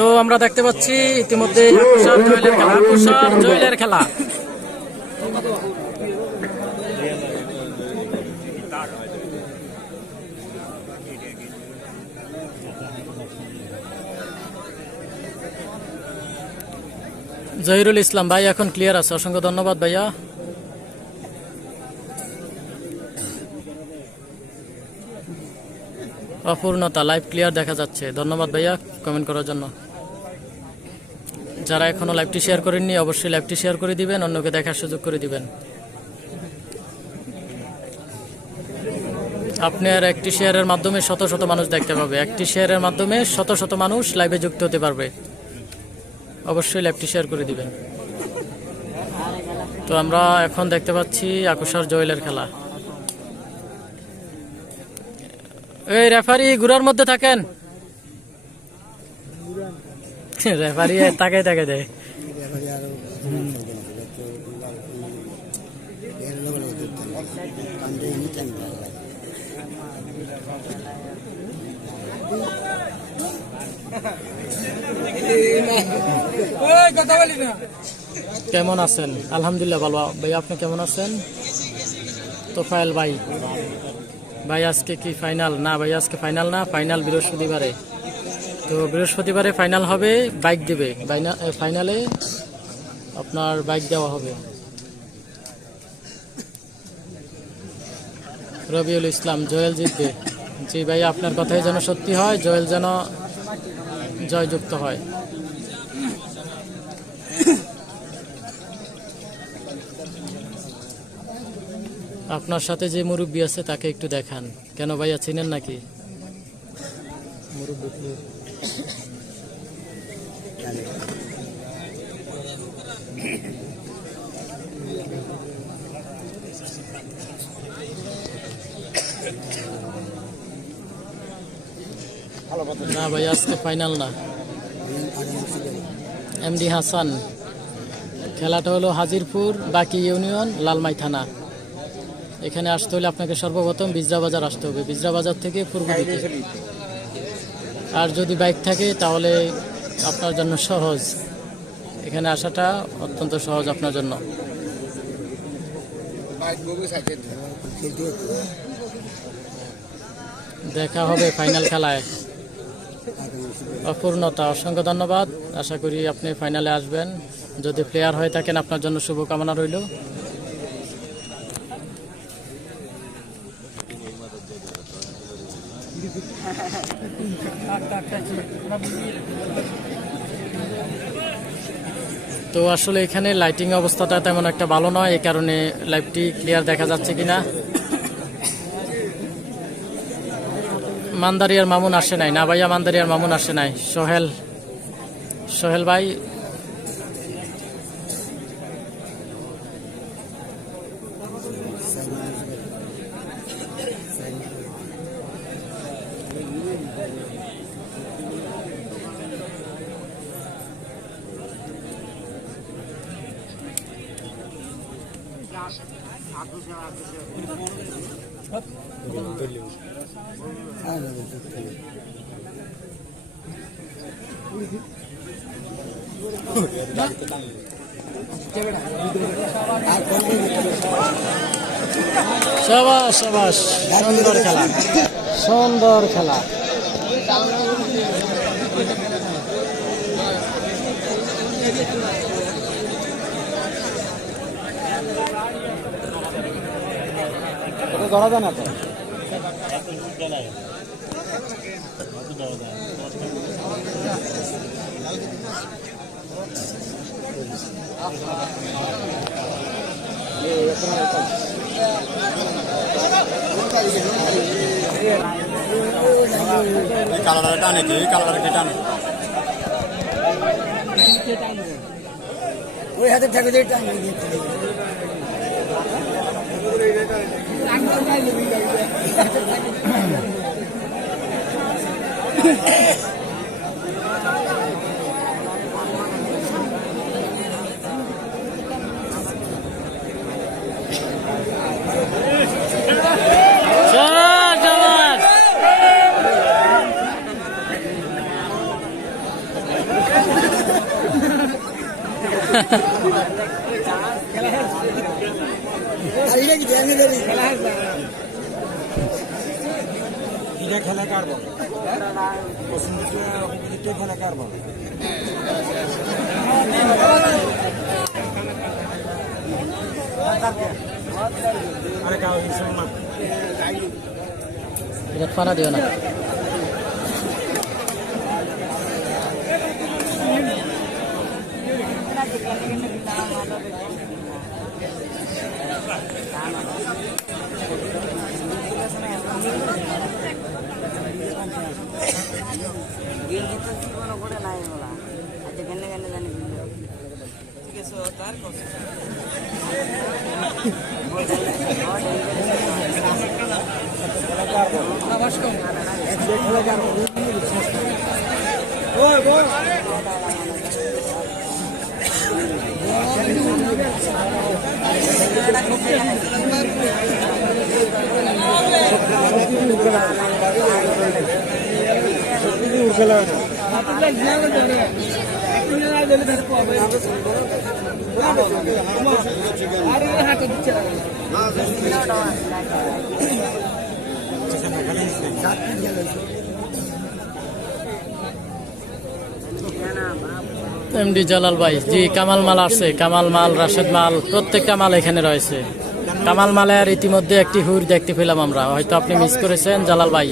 তো আমরা দেখতে পাচ্ছি ইতিমধ্যে আকুশার জয়েলের খেলা, আকুশার জয়েলের খেলা। জহিরুল ইসলাম ভাই এখন ক্লিয়ার আছে, অসংখ্য ধন্যবাদ ভাইয়া। অপূর্ণতা লাইভ ক্লিয়ার দেখা যাচ্ছে, ধন্যবাদ ভাইয়া কমেন্ট করার জন্য। যারা এখনো লাইভটি শেয়ার করেননি অবশ্যই লাইভটি শেয়ার করে দিবেন, অন্যকে দেখার সুযোগ করে দিবেন। আপনার একটি শেয়ারের মাধ্যমে শত শত মানুষ দেখতে পাবে, একটি শেয়ারের মাধ্যমে শত শত মানুষ লাইভে যুক্ত হতে পারবে। অবশ্যই লাইভটি শেয়ার করে দিবেন। তো আমরা এখন দেখতে পাচ্ছি আকুশার জয়েলের খেলা। এই রেফারি ঘুরার মধ্যে থাকেন, রেফারি তাকাই তাকাই দেয়। কেমন আছেন? আলহামদুলিল্লাহ ভালো ভাই, আপনি কেমন আছেন? তোফায়েল ভাই, ভাই আজকে কি ফাইনাল? না ভাই আজকে ফাইনাল না, ফাইনাল বৃহস্পতিবারে। তো বৃহস্পতিবারে ফাইনাল হবে, বাইক দেবে ফাইনালে, আপনার বাইক দেওয়া হবে। রবিউল ইসলাম, জয়েল জিতবে। জি ভাই, আপনার কথাই যেন সত্যি হয়, জয়েল যেন জয়যুক্ত হয়। আপনার সাথে যে মুরব্বী আছে তাকে একটু দেখান। কেন ভাইয়া চিনেন নাকি মুরব্বী? না ভাই আজকে ফাইনাল না। এমডি হাসান, খেলাটা হলো হাজিরপুর বাকি ইউনিয়ন লালমাই থানা। এখানে আসতে হলে আপনাকে সর্বপ্রথম বিজরা বাজার আসতে হবে, বিজরা বাজার থেকে পূর্ব দিকে। আর যদি বাইক থাকে তাহলে আপনার জন্য সহজ, এখানে আসাটা অত্যন্ত সহজ আপনার জন্য। দেখা হবে ফাইনাল খেলায়। অপূর্ণতা, অসংখ্য ধন্যবাদ, আশা করি আপনি ফাইনালে আসবেন। যদি প্লেয়ার হয়ে থাকেন আপনার জন্য শুভকামনা রইল। তো আসলে এখানে লাইটিং অবস্থাটা তেমন একটা ভালো নয়, এই কারণে লাইভটি ক্লিয়ার দেখা যাচ্ছে কিনা। মান্দারিয়ার মামুন আসে নাই? না ভাইয়া মান্দারিয়ার মামুন আসে নাই। সোহেল ভাই, সাবাস সাবাস, সুন্দর খেলা, সুন্দর খেলা। ধরা যায় না তো, কালার টানে কি কালার টানে ওই হাতে থাকে যে টানে এটা কি ধ্যান দেবে এটা খেলা কার বল পছন্দের খেলা কার বল আরে গাও হিসেবে এটা পানা দিও না। এমডি জালাল ভাই, জি কামাল মাল আসছে, কামাল মাল, রাশেদ মাল, প্রত্যেকটা মাল এখানে রয়েছে। কামাল মালের ইতিমধ্যে একটি হুর দেখতে পেলাম আমরা, হয়তো আপনি মিস করেছেন জালাল ভাই।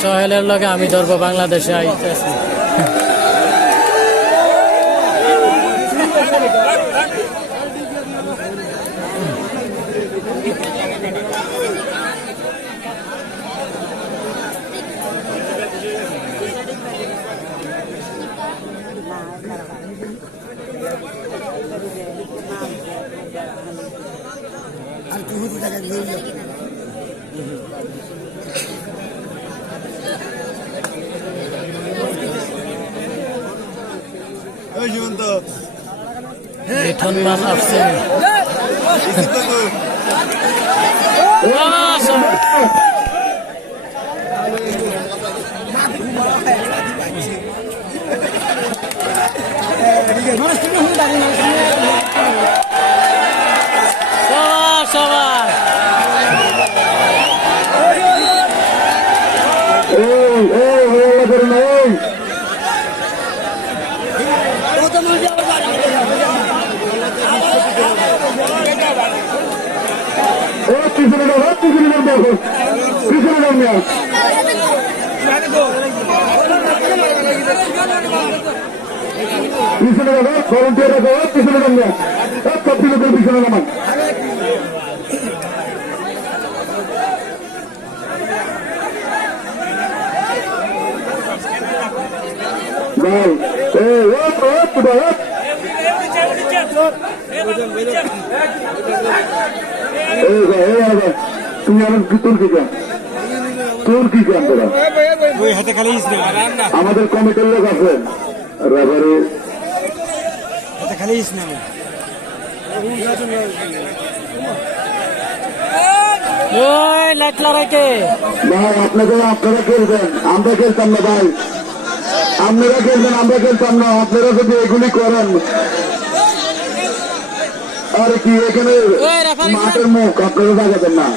সোহেলের লগে আমি ধরবো বাংলাদেশে আইতেছি। আর কি হতে থাকে মিঠুন মাল আসছে। সবার পিছনে ভলেন্টিয়ার পিছনে নামা পিছনে নামান তুমি আমার তোর কি কেন তোরা আমাদের কমিটির লোক আছে রাবারে খালি ইসলাম লাইট লড়াইকে ভাই আপনারা খেলবেন, আমরা খেলতাম না ভাই, আপনারা খেলবেন আমরা খেলতাম না। আপনারা যদি এগুলি করেন আর কি এখানে মাঠের মুখ আপনারা দেখাবেন না।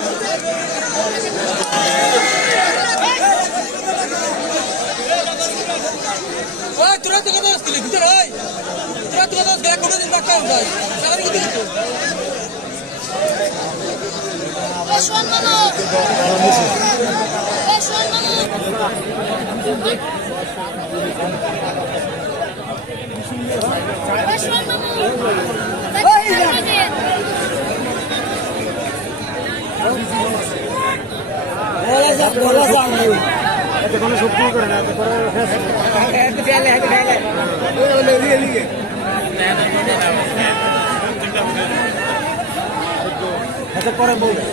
কোনো শক্তি করে না পরে বলবে